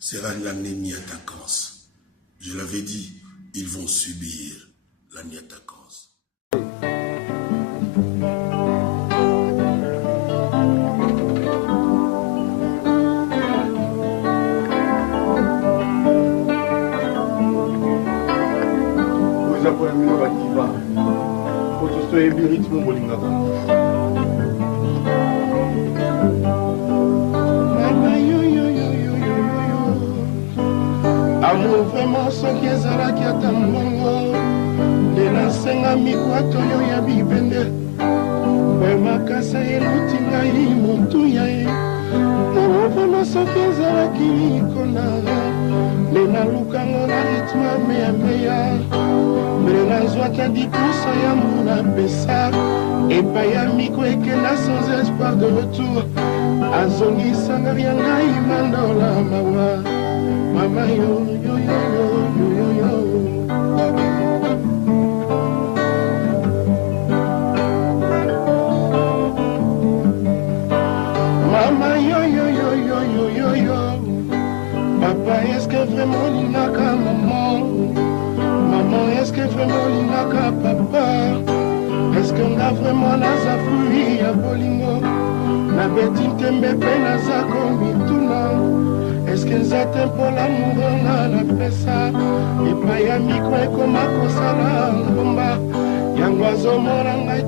sera l'année mi-attaquance. Je l'avais dit, ils vont subir la mi-attaquance. Vous apprenez mieux à Kiva. Pour tout ce qui est rythme, vous l'avez. Amour vraiment ce qui est à la kiatambo de la senga mikwato yo ya bibende we makasa elutinga imuntu yae amour vraiment ce qui est à la kilikona de la lukango na ritma mea mea de la zwata dikusa ya muna pesa et pa ya miko ekenda sans espoir de retour azongi sanga rianga imandola mawa mama yo yo yo yo yo yo mama yo yo yo yo yo yo yo papa est-ce que vraiment l'inaka maman maman est-ce que vraiment l'inaka papa est-ce qu'on a vraiment la zafui ya bolingo na beti tembe pena za komituna est-ce que nzate pour l'amour na la pesa et pas ya miko ekoma kosala ngomba yango azomona ngai